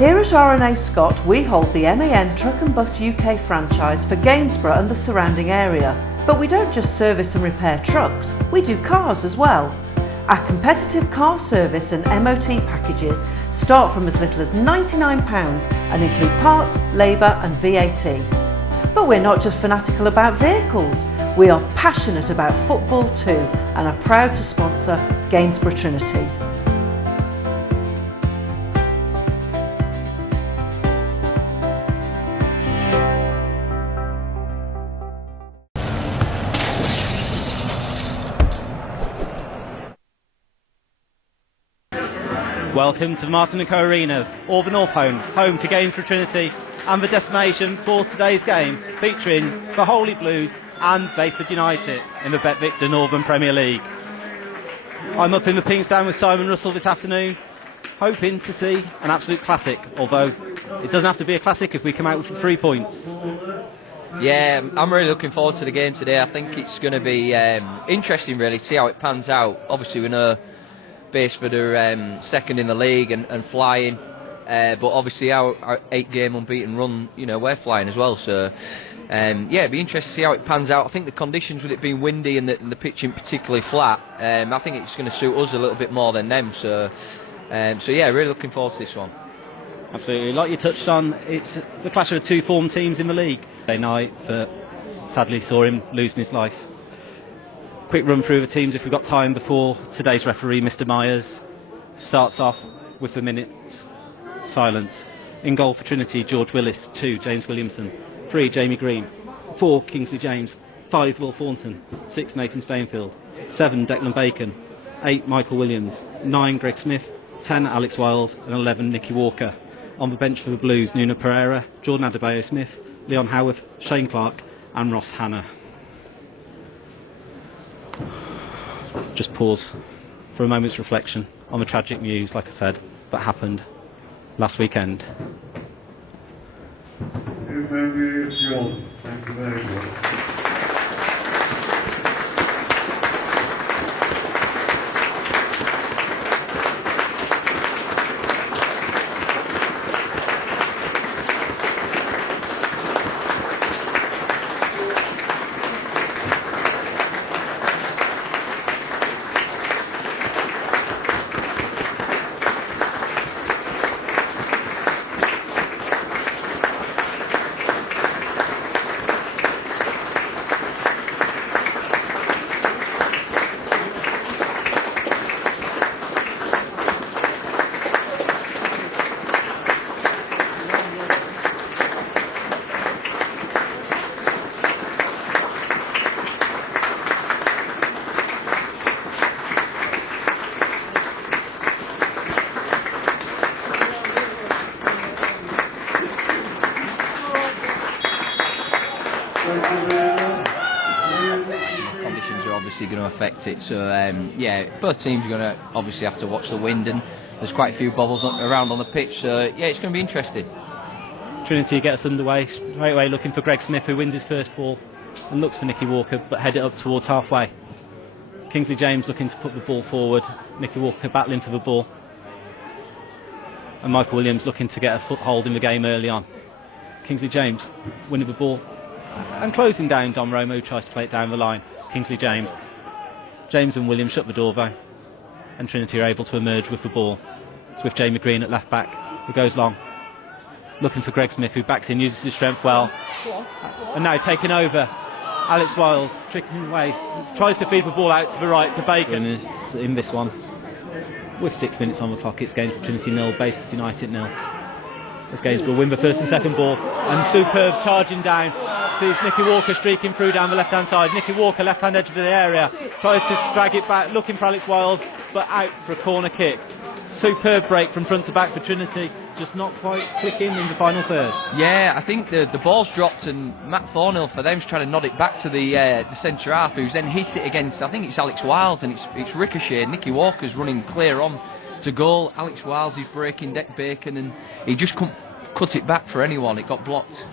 Here at RNA Scott, we hold the MAN Truck and Bus UK franchise for Gainsborough and the surrounding area. But we don't just service and repair trucks, we do cars as well. Our competitive car service and MOT packages start from as little as £99 and include parts, labour and VAT. But we're not just fanatical about vehicles, we are passionate about football too and are proud to sponsor Gainsborough Trinity. Welcome to the Martin & Co Arena, Auburn North home to Gainsborough Trinity and the destination for today's game, featuring the Holy Blues and Basford United in the Bet Victor Northern Premier League. I'm up in the pink stand with Simon Russell this afternoon, hoping to see an absolute classic, although it doesn't have to be a classic if we come out with 3 points. Yeah, I'm really looking forward to the game today. I think it's going to be interesting really to see how it pans out. Obviously we know Basford are second in the league and flying, but obviously our 8-game unbeaten run, you know, we're flying as well. So yeah, it'd be interesting to see how it pans out. I think the conditions with it being windy and the pitch in particularly flat, I think it's going to suit us a little bit more than them. So yeah, really looking forward to this one. Absolutely, like you touched on, it's the clash of two form teams in the league. Day night, but sadly saw him losing his life. Quick run through the teams if we've got time before today's referee, Mr. Myers, starts off with the minute's silence. In goal for Trinity, George Willis. 2, James Williamson. 3, Jamie Green. 4, Kingsley James. 5, Will Thornton. 6, Nathan Stainfield. 7, Declan Bacon. 8, Michael Williams. 9, Greg Smith. 10, Alex Wiles. And 11, Nicky Walker. On the bench for the Blues, Nuno Pereira, Jordan Adebayo-Smith, Leon Howarth, Shane Clark and Ross Hanna. Just pause for a moment's reflection on the tragic news, like I said, that happened last weekend. Thank you, John. Thank you very much. Conditions are obviously going to affect it, so yeah, both teams are going to obviously have to watch the wind, and there's quite a few bubbles around on the pitch, so yeah, it's going to be interesting. Trinity gets underway straight away, looking for Greg Smith, who wins his first ball and looks for Nicky Walker, but head it up towards halfway. Kingsley James looking to put the ball forward, Nicky Walker battling for the ball, and Michael Williams looking to get a foothold in the game early on. Kingsley James winning the ball and closing down Dom Romo, who tries to play it down the line. Kingsley James and Williams shut the door though, and Trinity are able to emerge with the ball. It's with Jamie Green at left back, who goes long, looking for Greg Smith, who backs in, uses his strength well, and now taking over. Alex Wiles tricking away, tries to feed the ball out to the right to Bacon in this one. With 6 minutes on the clock, it's Gainsborough Trinity 0, Basford United 0. As Gainsborough win the first and second ball, and superb charging down, sees Nicky Walker streaking through down the left hand side. Nicky Walker, left hand edge of the area, tries to drag it back, looking for Alex Wiles, but out for a corner kick. Superb break from front to back for Trinity, just not quite clicking in the final third. Yeah, I think the ball's dropped, and Matt Thornhill for them's trying to nod it back to the centre half, who's then hit it against, I think it's Alex Wiles, and it's ricocheted. Nicky Walker's running clear on to goal. Alex Wiles is breaking deck Bacon, and he just couldn't cut it back for anyone. It got blocked.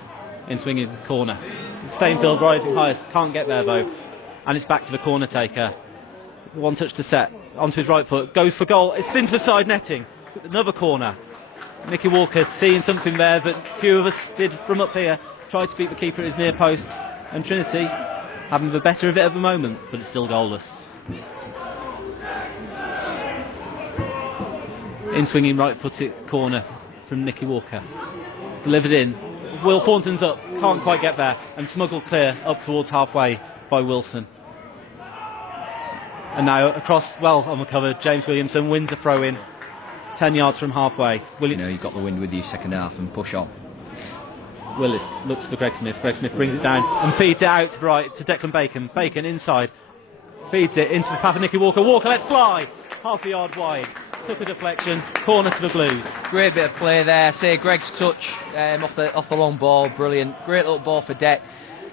In swinging the corner. Stainfield rising highest, can't get there though, and it's back to the corner taker. One touch to set onto his right foot, goes for goal. It's into the side netting. Another corner. Nicky Walker seeing something there that few of us did from up here. Tried to beat the keeper at his near post, and Trinity having the better of it at the moment, but it's still goalless. In swinging right-footed corner from Nicky Walker. Delivered in. Will Thornton's up, can't quite get there, and smuggled clear up towards halfway by Wilson. And now across, well on the cover, James Williamson wins a throw-in, 10 yards from halfway. You've got the wind with you second half and push on. Willis looks for Greg Smith. Greg Smith brings it down and feeds it out to right to Declan Bacon. Bacon inside, feeds it into the path of Nicky Walker. Walker lets fly, half a yard wide. Took a deflection, corner to the Blues. Great bit of play there. Say Greg's touch off the long ball, brilliant. Great little ball for Deck.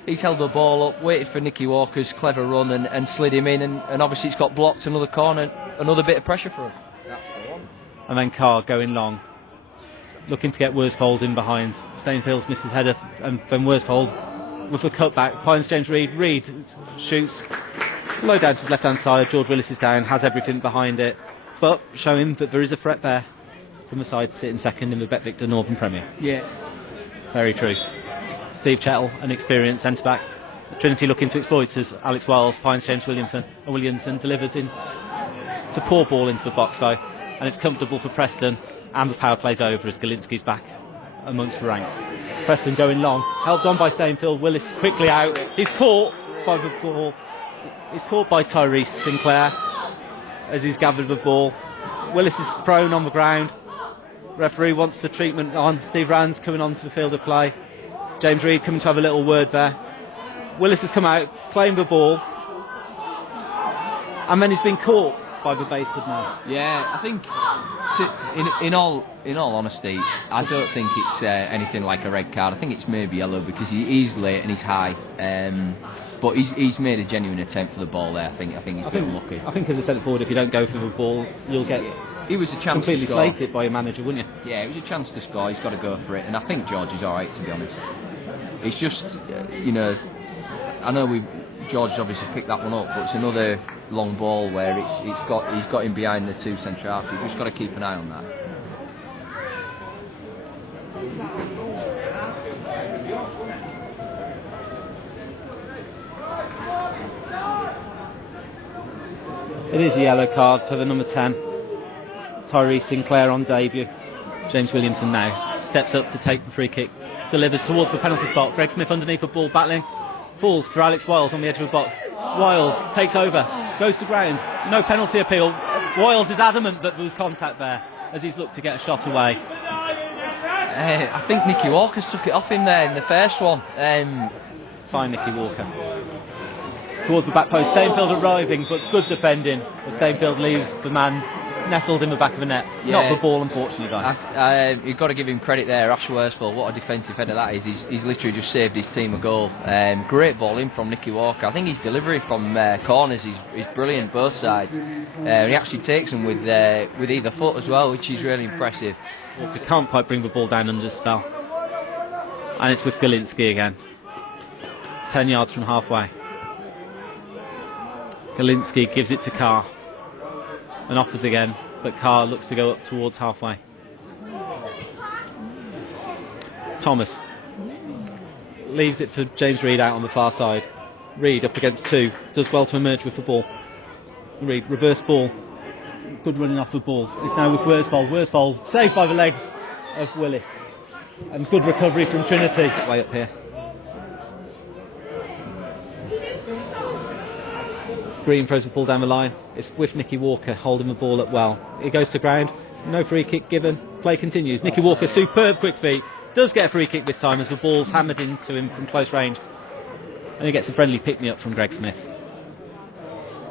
He's held the ball up, waited for Nicky Walker's clever run and slid him in, and obviously it's got blocked. Another corner, another bit of pressure for him. That's the one. And then Carr going long, looking to get Worsfold in behind. Stainfields misses header, and then Worsfold with a cutback finds James Reed. Reed shoots low down to his left hand side. George Willis is down, has everything behind it, but showing that there is a threat there from the side sitting second in the Bet Victor Northern Premier. Yeah, very true. Steve Chettle, an experienced centre back. Trinity looking to exploit as Alex Wiles finds James Williamson, and Williamson delivers in. It's a poor ball into the box though, and it's comfortable for Preston, and the power plays over as Galinski's back amongst the ranks. Preston going long, helped on by Stainfield. Willis quickly out. He's caught by the ball. He's caught by Tyrese Sinclair as he's gathered the ball. Willis is prone on the ground. Referee wants the treatment on. Steve Rand's coming onto the field of play. James Reed coming to have a little word there. Willis has come out, playing the ball, and then he's been caught by the Basford man. Yeah, I think in all honesty, I don't think it's anything like a red card. I think it's maybe yellow because he's late and he's high. But he's made a genuine attempt for the ball there. I think he's been lucky. I think as a centre forward, if you don't go for the ball, you'll get. It was a chance completely to score. slated by your manager, wouldn't you? Yeah, it was a chance to score. He's got to go for it, and I think George is all right, to be honest. It's just, I know George obviously picked that one up, but it's another long ball where he's got him behind the two centre halves. You've just got to keep an eye on that. It is a yellow card for the number 10. Tyrese Sinclair on debut. James Williamson now steps up to take the free kick. Delivers towards the penalty spot. Greg Smith underneath the ball, battling. Falls for Alex Wiles on the edge of the box. Wiles takes over, goes to ground. No penalty appeal. Wiles is adamant that there was contact there as he's looked to get a shot away. I think Nicky Walker's took it off him there in the first one. Fine Nicky Walker. Towards the back post, Stainfield arriving, but good defending. As Stainfield leaves the man nestled in the back of the net. Yeah. Not the ball, unfortunately, guys. You've got to give him credit there, Ash Worsfold. What a defensive header that is. He's literally just saved his team a goal. Great ball in from Nicky Walker. I think his delivery from corners is brilliant, both sides. He actually takes them with either foot as well, which is really impressive. Walker can't quite bring the ball down under spell. And it's with Galinski again. 10 yards from halfway. Galinski gives it to Carr and offers again, but Carr looks to go up towards halfway. Thomas leaves it for James Reed out on the far side. Reed up against two, does well to emerge with the ball. Reed, reverse ball, good running off the ball. It's now with Worsfold. Worsfold saved by the legs of Willis, and good recovery from Trinity way up here. Green throws the ball down the line. It's with Nicky Walker holding the ball up well. He goes to ground. No free kick given. Play continues. Nicky Walker, superb quick feet. Does get a free kick this time as the ball's hammered into him from close range. And he gets a friendly pick-me-up from Greg Smith.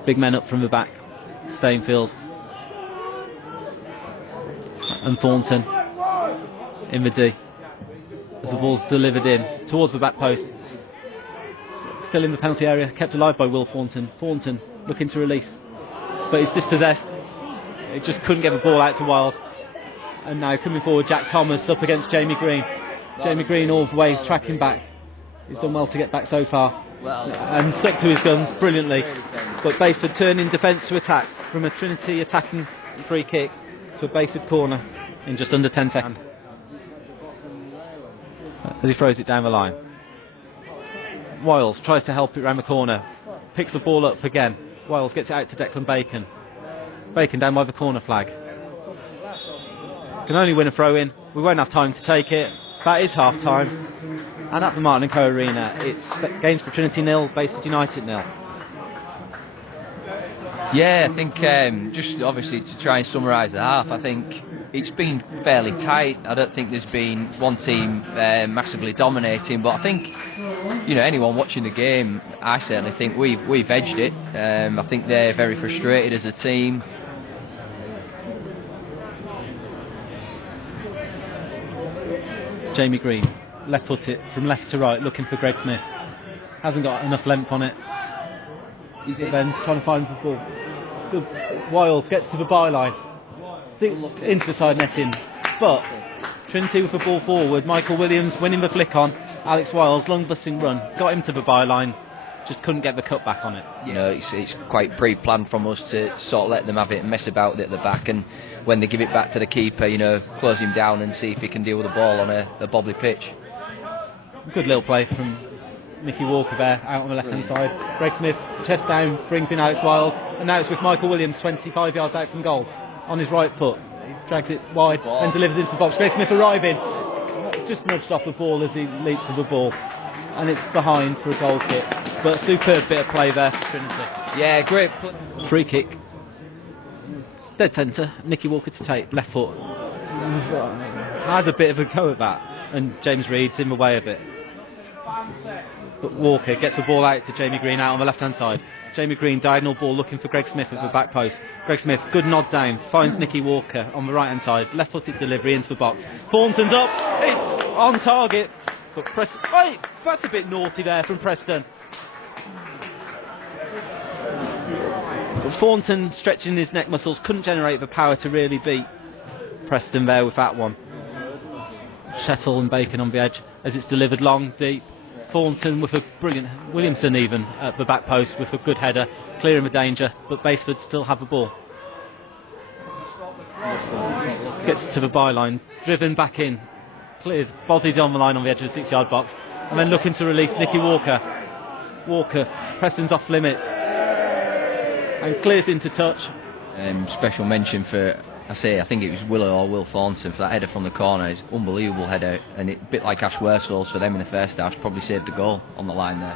Big men up from the back. Stainfield. And Thornton in the D. As the ball's delivered in towards the back post. Still in the penalty area, kept alive by Will Thornton. Thornton looking to release, but he's dispossessed. He just couldn't get the ball out to Wild. And now coming forward, Jack Thomas up against Jamie Green. Jamie Green all the way, tracking back. He's done well to get back so far. And stuck to his guns brilliantly. But Basford turning defence to attack from a Trinity attacking free kick to a Basford corner. in just under 10 seconds. As he throws it down the line. Wiles tries to help it round the corner. Picks the ball up again. Wiles gets it out to Declan Bacon. Bacon down by the corner flag. Can only win a throw in. We won't have time to take it. That is half time. And at the Martin & Co Arena, it's Gainsborough Trinity 0, Basford United 0. Yeah, I think just obviously to try and summarise the half, I think it's been fairly tight. I don't think there's been one team massively dominating, but I think, you know, anyone watching the game, I certainly think we've edged it. I think they're very frustrated as a team. Jamie Green, left foot it from left to right, looking for Greg Smith. Hasn't got enough length on it. He's then trying to find the ball. Wiles gets to the byline, into the side netting, but Trinity with the ball forward. Michael Williams winning the flick on. Alex Wiles, long busting run, got him to the byline, just couldn't get the cut back on it. You know, it's quite pre-planned from us to sort of let them have it and mess about it at the back, and when they give it back to the keeper, you know, close him down and see if he can deal with the ball on a bobbly pitch. Good little play from Nicky Walker there, out on the left-hand side. Greg Smith, chest down, brings in Alex Wiles, and now it's with Michael Williams, 25 yards out from goal, on his right foot. He drags it wide and delivers into the box. Greg Smith arriving, just nudged off the ball as he leaps to the ball, and it's behind for a goal kick. But superb bit of play there for Trinity. Yeah, great play. Free kick. Dead centre, Nicky Walker to take, left foot. Has a bit of a go at that, and James Reed's in the way of it. But Walker gets the ball out to Jamie Green out on the left-hand side. Jamie Green, diagonal ball, looking for Greg Smith at the back post. Greg Smith, good nod down, finds Nicky Walker on the right-hand side. Left-footed delivery into the box. Thornton's up, it's on target. But Preston, wait, that's a bit naughty there from Preston. But Thornton, stretching his neck muscles, couldn't generate the power to really beat Preston there with that one. Shettle and Bacon on the edge as it's delivered long, deep. Thornton with a brilliant, Williamson even at the back post with a good header, clearing the danger, but Basford still have the ball. Gets to the byline, driven back in, cleared, bodied on the line on the edge of the 6-yard box, and then looking to release Nicky Walker. Walker, Preston's off limits, and clears into touch. Special mention for, I think it was Will Thornton for that header from the corner. It's an unbelievable header, and a bit like Ash Worslow's for them in the first half, probably saved the goal on the line there.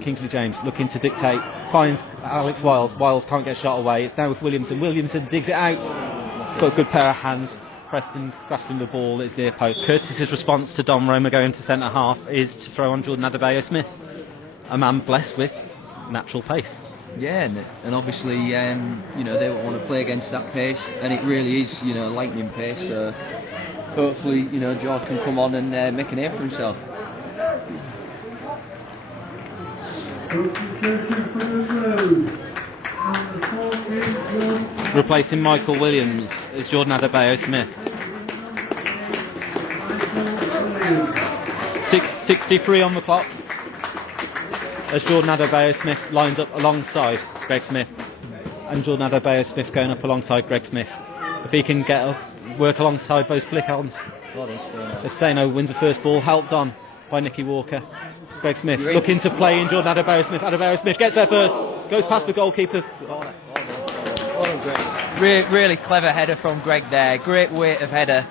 Kingsley James looking to dictate, finds Alex Wiles. Wiles can't get shot away. It's now with Williamson. Williamson digs it out. Got a good pair of hands. Preston grasping the ball at his near post. Curtis's response to Dom Roma going to centre half is to throw on Jordan Adebayo-Smith, a man blessed with natural pace. Yeah, and obviously, you know, they want to play against that pace, and it really is, you know, lightning pace. So hopefully, you know, George can come on and make a name for himself. Replacing Michael Williams is Jordan Adebayo-Smith. 6:63 on the clock as Jordan Adebayo-Smith lines up alongside Greg Smith, and Jordan Adebayo-Smith going up alongside Greg Smith. If he can get up, work alongside those flick-ons. Esteno wins the first ball, helped on by Nicky Walker. Greg Smith looking to play in Jordan Adebayo-Smith. Adebayo-Smith gets there first, goes past the goalkeeper. Really clever header from Greg there, great weight of header,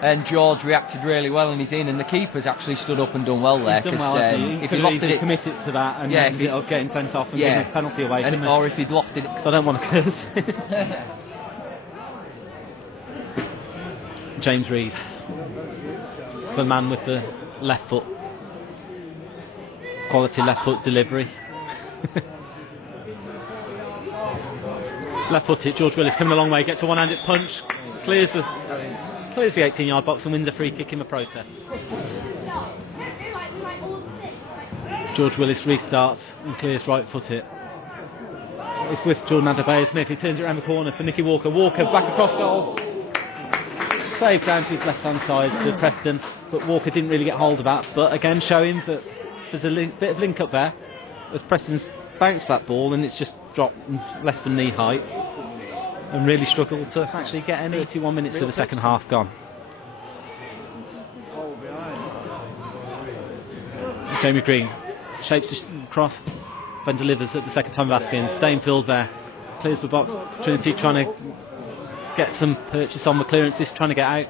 and George reacted really well and he's in, and the keeper's actually stood up and done well there. He's done well, if he lofted it, committed to that and yeah, ended up getting sent off and getting a penalty away from or if he'd lofted it, because I don't want to curse. James Reed, the man with the left foot, quality left foot delivery. Left footed, George Willis coming a long way, gets a one-handed punch, clears the 18-yard box and wins a free kick in the process. George Willis restarts and clears right footed. It's with Jordan Adebayo-Smith, he turns it around the corner for Nicky Walker. Walker back across goal. Saved down to his left-hand side to Preston, but Walker didn't really get hold of that. But again, showing that there's a bit of link up there as Preston's bounced that ball and it's just dropped less than knee height. and really struggled to actually get any. 31 minutes of the second half gone. Jamie Green shapes the cross, then delivers at the second time of asking. Stainfield there, clears the box. Trinity trying to get some purchase on the clearances, trying to get out.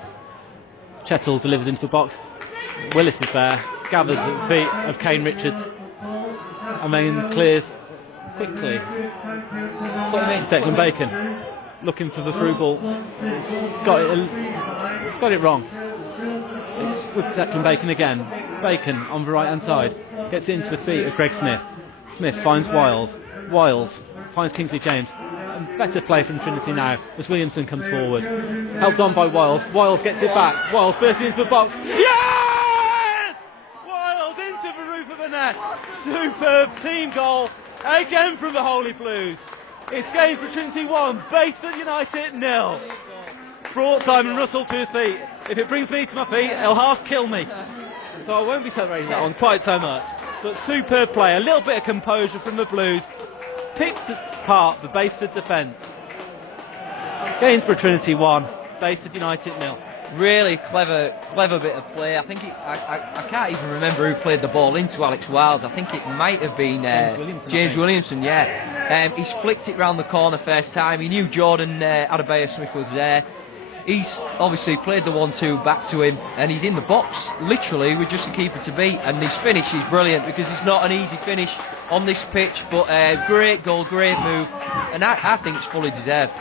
Chettle delivers into the box. Willis is there, gathers at the feet of Kane Richards, and then clears quickly. Declan Bacon looking for the through ball. It's got it wrong. It's with Declan Bacon again. Bacon on the right hand side gets into the feet of Greg Smith. Smith finds Wiles. Wiles finds Kingsley James. And better play from Trinity now as Williamson comes forward. Helped on by Wiles. Wiles gets it back. Wiles bursting into the box. Yes! Wiles into the roof of the net. Superb team goal again from the Holy Blues. It's Gainsborough Trinity 1, Basford United 0. Brought Simon Russell to his feet. If it brings me to my feet, it'll half kill me. So I won't be celebrating that one quite so much. But superb play, a little bit of composure from the Blues. Picked apart the Basford defence. Gainsborough Trinity 1, Basford United 0. Really clever bit of play. I think I can't even remember who played the ball into Alex Wiles. I think it might have been James Williamson. Yeah, he's flicked it round the corner first time. He knew Jordan Adebayo Smith was there. He's obviously played the 1-2 back to him, and he's in the box literally with just a keeper to beat. And his finish is brilliant because it's not an easy finish on this pitch, but great goal, great move, and I think it's fully deserved.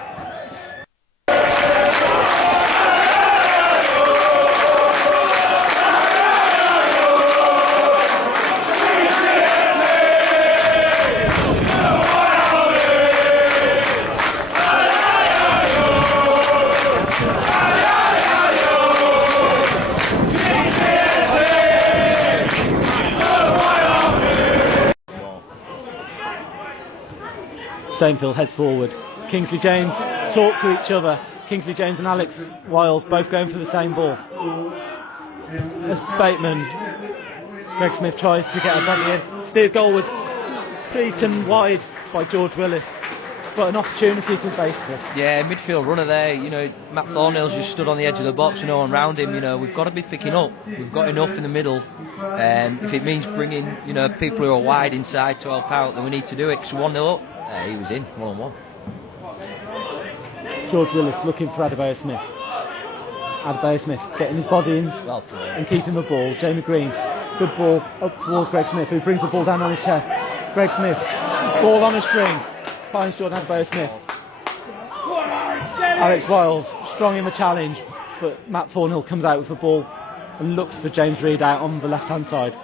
Stainfield heads forward. Kingsley James talk to each other. Kingsley James and Alex Wiles both going for the same ball. As Bateman, Greg Smith tries to get a body in. Steered goalwards, beaten wide by George Willis. But an opportunity for Basford. Yeah, midfield runner there. You know, Matt Thornhill's just stood on the edge of the box with no one around him. You know, we've got to be picking up. We've got enough in the middle. If it means bringing, you know, people who are wide inside to help out, then we need to do it. Because 1-0 up. He was in, 1-on-1. George Willis looking for Adebayo Smith. Adebayo Smith getting his body in and keeping the ball. Jamie Green, good ball up towards Greg Smith, who brings the ball down on his chest. Greg Smith, ball on a string, finds Jordan Adebayo Smith. Alex Wiles, strong in the challenge, but Matt Thornhill comes out with the ball and looks for James Reid out on the left hand side.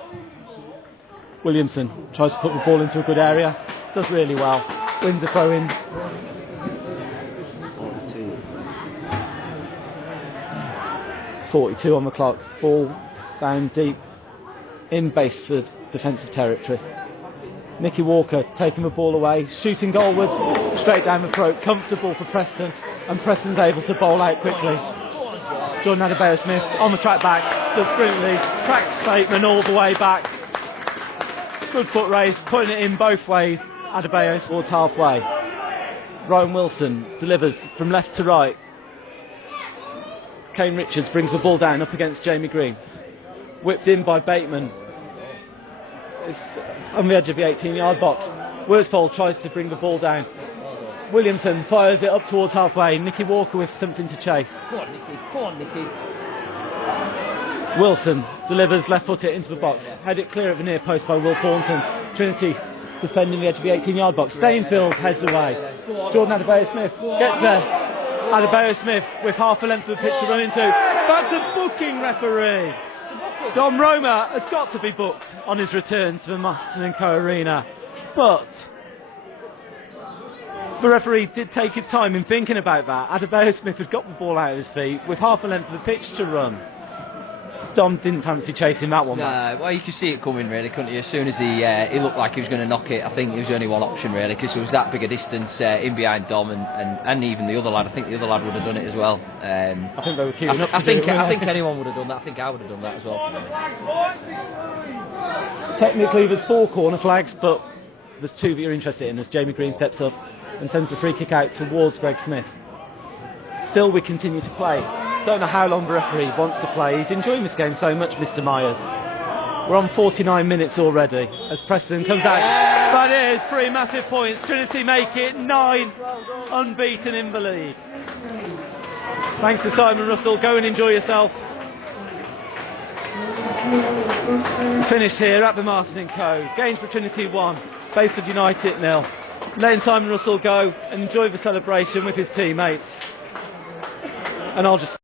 Williamson tries to put the ball into a good area, does really well, wins the throw in. 42 on the clock, ball down deep in Basford defensive territory. Nicky Walker taking the ball away, shooting goalwards, straight down the throat, comfortable for Preston, and Preston's able to bowl out quickly. Jordan Adebayo Smith on the track back, does brilliantly, tracks Bateman all the way back. Good foot race, putting it in both ways. Adebayo towards halfway. Ryan Wilson delivers from left to right. Kane Richards brings the ball down up against Jamie Green. Whipped in by Bateman. It's on the edge of the 18-yard box. Worsfold tries to bring the ball down. Williamson fires it up towards halfway. Nicky Walker with something to chase. Go on, Nicky. Go on, Nicky. Wilson delivers left-footed into the box. Had it clear at the near post by Will Thornton. Trinity defending the edge of the 18-yard box. Stainfield heads away. Jordan Adebayo Smith gets there. Adebayo Smith with half a length of the pitch to run into. That's a booking, referee. Dom Roma has got to be booked on his return to the Martin & Co Arena. But the referee did take his time in thinking about that. Adebayo Smith had got the ball out of his feet with half a length of the pitch to run. Dom didn't fancy chasing that one back. Well, you could see it coming, really, couldn't you? As soon as he looked like he was going to knock it, I think there was only one option, really, because there was that big a distance in behind Dom and even the other lad. I think the other lad would have done it as well. I think they were queuing up. I think anyone would have done that. I think I would have done that as well. Technically, there's 4 corner flags, but there's 2 that you're interested in as Jamie Green steps up and sends the free kick out towards Greg Smith. Still we continue to play. Don't know how long the referee wants to play. He's enjoying this game so much, Mr. Myers. We're on 49 minutes already as Preston comes out. That is 3 massive points. Trinity make it 9, unbeaten in the league. Thanks to Simon Russell. Go and enjoy yourself. It's finished here at the Martin & Co. Gainsborough Trinity 1, Basford United 0. Letting Simon Russell go and enjoy the celebration with his teammates. And I'll just